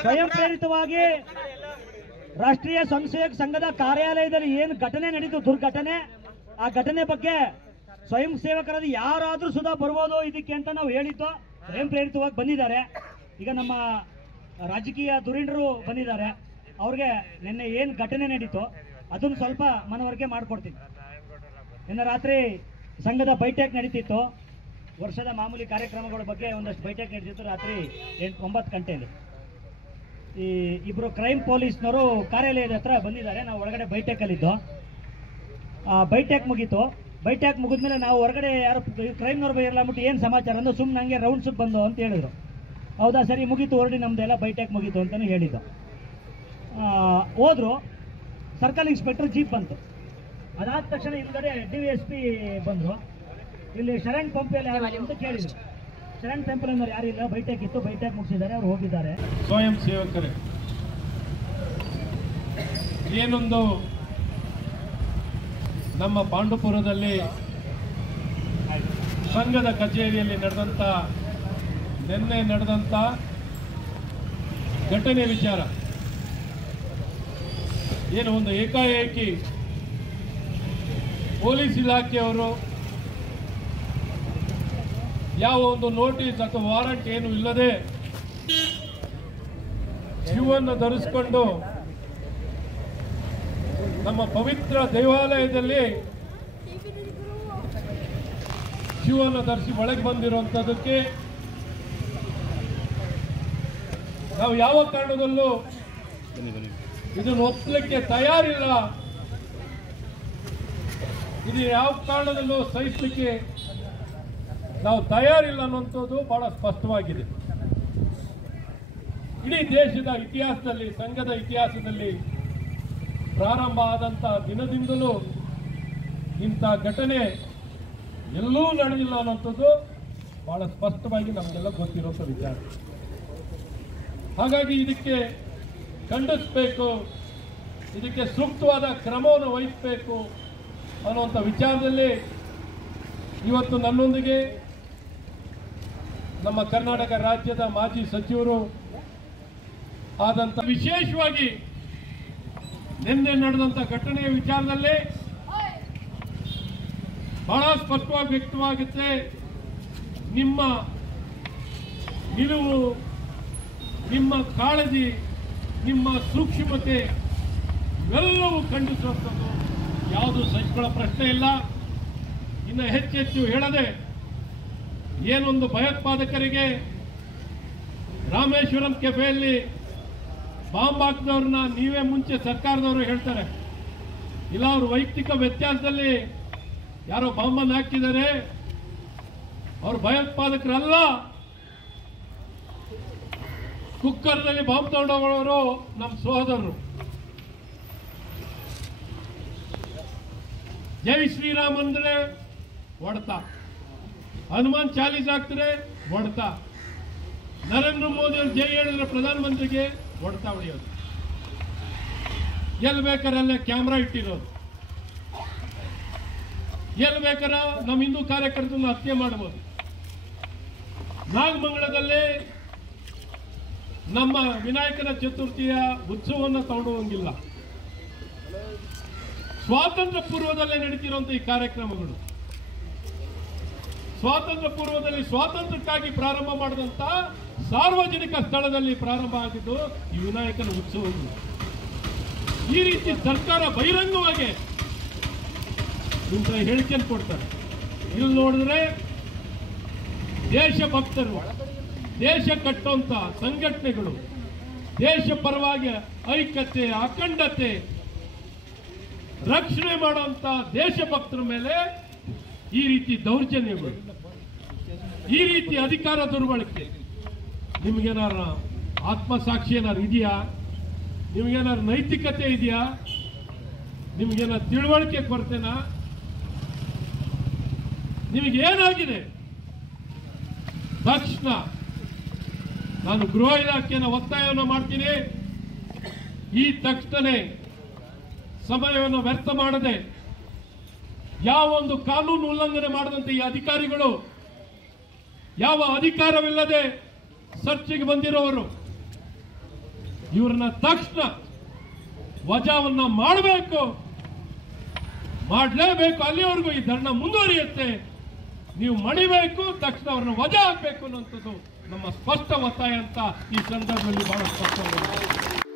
ಸ್ವಯಂ ಪ್ರೇರಿತವಾಗಿ ರಾಷ್ಟ್ರೀಯ ಸ್ವಯಂ ಸೇವಕ ಸಂಘದ ಕಾರ್ಯಾಲಯದಲ್ಲಿ ಏನು ಘಟನೆ ನಡೆಯಿತು, ದುರ್ಘಟನೆ, ಆ ಘಟನೆ ಬಗ್ಗೆ ಸ್ವಯಂ ಸೇವಕರಾದ ಯಾರಾದ್ರೂ ಸುಧಾ ಬರ್ಬೋದು ಇದಕ್ಕೆ ಅಂತ ನಾವು ಹೇಳಿದ್ದು. ಸ್ವಯಂ ಪ್ರೇರಿತವಾಗಿ ಬಂದಿದ್ದಾರೆ. ಈಗ ನಮ್ಮ ರಾಜಕೀಯ ಧುರೀಣರು ಬಂದಿದ್ದಾರೆ. ಅವ್ರಿಗೆ ನಿನ್ನೆ ಏನು ಘಟನೆ ನಡೀತು ಅದನ್ನು ಸ್ವಲ್ಪ ಮನವರಿಕೆ ಮಾಡಿಕೊಡ್ತೀನಿ. ನಿನ್ನೆ ರಾತ್ರಿ ಸಂಘದ ಬೈಠಕ್ ನಡೀತಿತ್ತು. ವರ್ಷದ ಮಾಮೂಲಿ ಕಾರ್ಯಕ್ರಮಗಳ ಬಗ್ಗೆ ಒಂದಷ್ಟು ಬೈಠಕ್ ನಡೀತಿತ್ತು. ರಾತ್ರಿ 8-9 ಗಂಟೆಯಲ್ಲಿ ಈ ಇಬ್ಬರು ಕ್ರೈಮ್ ಪೊಲೀಸ್ನವರು ಕಾರ್ಯಾಲಯದ ಹತ್ರ ಬಂದಿದ್ದಾರೆ. ನಾವು ಒಳಗಡೆ ಬೈಠಕಲ್ಲಿದ್ದು, ಬೈಠಕ್ ಮುಗೀತು. ಬೈಠಕ್ ಮುಗಿದ್ಮೇಲೆ ನಾವು ಹೊರಗಡೆ ಯಾರು ಕ್ರೈಮ್ನವ್ರು ಬೈರಲ್ಲ ಅಂದ್ಬಿಟ್ಟು ಏನು ಸಮಾಚಾರ ಅಂದ್ರೆ ಸುಮ್ಮನೆ ನನಗೆ ರೌಂಡ್ಸಿಗೆ ಬಂದು ಅಂತ ಹೇಳಿದ್ರು. ಹೌದಾ, ಸರಿ ಮುಗೀತು, ಹೊರಡಿ ನಮ್ದೆಲ್ಲ ಬೈಠಕ್ ಮುಗೀತು ಅಂತಲೂ ಹೇಳಿದ್ದು. ಹೋದ್ರು. ಸರ್ಕಲ್ ಇನ್ಸ್ಪೆಕ್ಟರ್ ಜೀಪ್ ಬಂತು. ಅದಾದ ತಕ್ಷಣ ಹಿಂದ್ಗಡೆ DSP ಬಂದರು. ಇಲ್ಲಿ ಶರಣ್ ಪಂಪಲ್ಲಿ ಯಾರು ಅಂತ ಕೇಳಿದ್ರು. ಶರಣ್ ಟೆಂಪಲ್ ಅಂದ್ರೆ ಯಾರಿಲ್ಲ, ಬೈಠಕ್ ಇತ್ತು, ಬೈಠಕ್ ಮುಗಿಸಿದ್ದಾರೆ, ಅವ್ರು ಹೋಗಿದ್ದಾರೆ. ಸ್ವಯಂ ಸೇವಕರೇ, ಏನೊಂದು ನಮ್ಮ ಪಾಂಡುಪುರದಲ್ಲಿ ಸಂಘದ ಕಚೇರಿಯಲ್ಲಿ ನಿನ್ನೆ ನಡೆದಂತ ಘಟನೆ ವಿಚಾರ ಏನು, ಒಂದು ಏಕಾಏಕಿ ಪೊಲೀಸ್ ಇಲಾಖೆಯವರು ಯಾವ ಒಂದು ನೋಟಿಸ್ ಅಥವಾ ವಾರಂಟ್ ಏನು ಇಲ್ಲದೆ ಶಿವವನ್ನು ಧರಿಸಿಕೊಂಡು ನಮ್ಮ ಪವಿತ್ರ ದೇವಾಲಯದಲ್ಲಿ ಶಿವವನ್ನು ಧರಿಸಿ ಒಳಗೆ ಬಂದಿರುವಂಥದ್ದಕ್ಕೆ ನಾವು ಯಾವ ಕಾರಣದಲ್ಲೂ ಇದನ್ನು ಒಪ್ಪಲಿಕ್ಕೆ ತಯಾರಿಲ್ಲ. ಇದು ಯಾವ ಕಾರಣದಲ್ಲೂ ಸಹಿಸಲಿಕ್ಕೆ ನಾವು ತಯಾರಿಲ್ಲ ಅನ್ನುವಂಥದ್ದು ಬಹಳ ಸ್ಪಷ್ಟವಾಗಿದೆ. ಇಡೀ ದೇಶದ ಇತಿಹಾಸದಲ್ಲಿ, ಸಂಘದ ಇತಿಹಾಸದಲ್ಲಿ ಪ್ರಾರಂಭ ಆದಂಥ ದಿನದಿಂದಲೂ ಇಂಥ ಘಟನೆ ಎಲ್ಲೂ ನಡೆದಿಲ್ಲ ಅನ್ನುವಂಥದ್ದು ಬಹಳ ಸ್ಪಷ್ಟವಾಗಿ ನಮಗೆಲ್ಲ ಗೊತ್ತಿರುವಂಥ ವಿಚಾರ. ಹಾಗಾಗಿ ಇದಕ್ಕೆ ಖಂಡಿಸಬೇಕು, ಇದಕ್ಕೆ ಸೂಕ್ತವಾದ ಕ್ರಮವನ್ನು ವಹಿಸಬೇಕು ಅನ್ನುವಂಥ ವಿಚಾರದಲ್ಲಿ ಇವತ್ತು ನನ್ನೊಂದಿಗೆ ನಮ್ಮ ಕರ್ನಾಟಕ ರಾಜ್ಯದ ಮಾಜಿ ಸಚಿವರು ಆದಂಥ, ವಿಶೇಷವಾಗಿ ನಿನ್ನೆ ನಡೆದಂಥ ಘಟನೆಯ ವಿಚಾರದಲ್ಲಿ ಬಹಳ ಸ್ಪಷ್ಟವಾಗಿ ವ್ಯಕ್ತವಾಗುತ್ತೆ. ನಿಮ್ಮ ನಿಲುವು, ನಿಮ್ಮ ಕಾಳಜಿ, ನಿಮ್ಮ ಸೂಕ್ಷ್ಮತೆ ಇವೆಲ್ಲವೂ ಖಂಡಿಸುವಂಥದ್ದು ಯಾವುದು ಸಹಿಸಿಕೊಳ್ಳೋ ಪ್ರಶ್ನೆ ಇಲ್ಲ. ಇನ್ನು ಹೆಚ್ಚೆಚ್ಚು ಹೇಳದೆ, ಏನೊಂದು ಭಯೋತ್ಪಾದಕರಿಗೆ ರಾಮೇಶ್ವರಂ ಕೆಫೆಯಲ್ಲಿ ಬಾಂಬ್ ಹಾಕಿದವ್ರನ್ನ ನೀವೇ ಮುಂಚೆ ಸರ್ಕಾರದವರು ಹೇಳ್ತಾರೆ, ಇಲ್ಲ ಅವ್ರ ವೈಯಕ್ತಿಕ ವ್ಯತ್ಯಾಸದಲ್ಲಿ ಯಾರೋ ಬಾಂಬನ್ನು ಹಾಕಿದ್ದಾರೆ, ಅವ್ರು ಭಯೋತ್ಪಾದಕರಲ್ಲ, ಕುಕ್ಕರ್ನಲ್ಲಿ ಬಾಂಬ್ ತಗೊಂಡೋಗೋರು ನಮ್ಮ ಸಹೋದರರು. ಜೈ ಶ್ರೀರಾಮ್ ಅಂದ್ರೆ ಹೊಡೆತ, ಹನುಮಾನ್ ಚಾಲೀಸ್ ಹಾಕ್ತಾರೆ ಹೊಡೆತ, ನರೇಂದ್ರ ಮೋದಿ ಅವರು ಜೈ ಹೇಳಿದ್ರೆ ಪ್ರಧಾನಮಂತ್ರಿಗೆ ಹೊಡೆತ ಹೊಡೆಯೋದು, ಎಲ್ಲಿ ಬೇಕಾರಲ್ಲೇ ಕ್ಯಾಮ್ರಾ ಇಟ್ಟಿರೋದು, ಎಲ್ಲಿ ಬೇಕಾರ ನಮ್ಮ ಹಿಂದೂ ಕಾರ್ಯಕರ್ತರನ್ನು ಹತ್ಯೆ ಮಾಡಬಹುದು. ನಾಗಮಂಗಲದಲ್ಲಿ ನಮ್ಮ ವಿನಾಯಕನ ಚತುರ್ಥಿಯ ಉತ್ಸವವನ್ನು ತಗೊಂಡು ಹೋಗಿಲ್ಲ. ಸ್ವಾತಂತ್ರ್ಯ ಪೂರ್ವದಲ್ಲೇ ನಡೀತಿರುವಂತಹ ಈ ಕಾರ್ಯಕ್ರಮಗಳು, ಸ್ವಾತಂತ್ರ್ಯ ಪೂರ್ವದಲ್ಲಿ ಸ್ವಾತಂತ್ರ್ಯಕ್ಕಾಗಿ ಪ್ರಾರಂಭ ಮಾಡಿದಂತ ಸಾರ್ವಜನಿಕ ಸ್ಥಳದಲ್ಲಿ ಪ್ರಾರಂಭ ಆಗಿದ್ದು ಈ ವಿನಾಯಕನ ಉತ್ಸವಗಳು. ಈ ರೀತಿ ಸರ್ಕಾರ ಬಹಿರಂಗವಾಗಿ ಇಂಥ ಹೇಳಿಕೆಯನ್ನು ಕೊಡ್ತಾರೆ. ಇಲ್ಲಿ ನೋಡಿದ್ರೆ ದೇಶಭಕ್ತರು, ದೇಶ ಕಟ್ಟುವಂತ ಸಂಘಟನೆಗಳು, ದೇಶ ಪರವಾಗಿ ಐಕ್ಯತೆ, ಅಖಂಡತೆ ರಕ್ಷಣೆ ಮಾಡುವಂತ ದೇಶಭಕ್ತರ ಮೇಲೆ ಈ ರೀತಿ ದೌರ್ಜನ್ಯಗಳು, ಈ ರೀತಿ ಅಧಿಕಾರ ದುರ್ಬಳಕೆ. ನಿಮ್ಗೇನಾರ ಆತ್ಮಸಾಕ್ಷಿ ಏನಾರು ಇದೆಯಾ? ನಿಮ್ಗೇನಾರು ನೈತಿಕತೆ ಇದೆಯಾ? ನಿಮ್ಗೇನಾರು ತಿಳುವಳಿಕೆ ಕೊರತೆನಾ? ನಿಮಗೇನಾಗಿದೆ? ತಕ್ಷಣ ನಾನು ಗೃಹ ಇಲಾಖೆಯನ್ನು ಒತ್ತಾಯವನ್ನು ಮಾಡ್ತೀನಿ, ಈ ತಕ್ಷಣ ಸಮಯವನ್ನು ವ್ಯರ್ಥ ಮಾಡದೆ ಯಾವ ಒಂದು ಕಾನೂನು ಉಲ್ಲಂಘನೆ ಮಾಡದಂತೆ ಈ ಅಧಿಕಾರಿಗಳು, ಯಾವ ಅಧಿಕಾರವಿಲ್ಲದೆ ಸರ್ಚಿಗೆ ಬಂದಿರೋರು, ಇವ್ರನ್ನ ತಕ್ಷಣ ವಜಾವನ್ನ ಮಾಡಲೇಬೇಕು. ಅಲ್ಲಿವರೆಗೂ ಈ ಧರಣ ಮುಂದುವರಿಯುತ್ತೆ. ನೀವು ಮಣಿಬೇಕು, ತಕ್ಷಣ ಅವ್ರನ್ನ ವಜಾ ಹಾಕಬೇಕು ಅನ್ನುವಂಥದ್ದು ನಮ್ಮ ಸ್ಪಷ್ಟ ಒತ್ತಾಯ ಅಂತ ಈ ಸಂದರ್ಭದಲ್ಲಿ ಬಹಳ ಸ್ಪಷ್ಟವಾಗಿದೆ.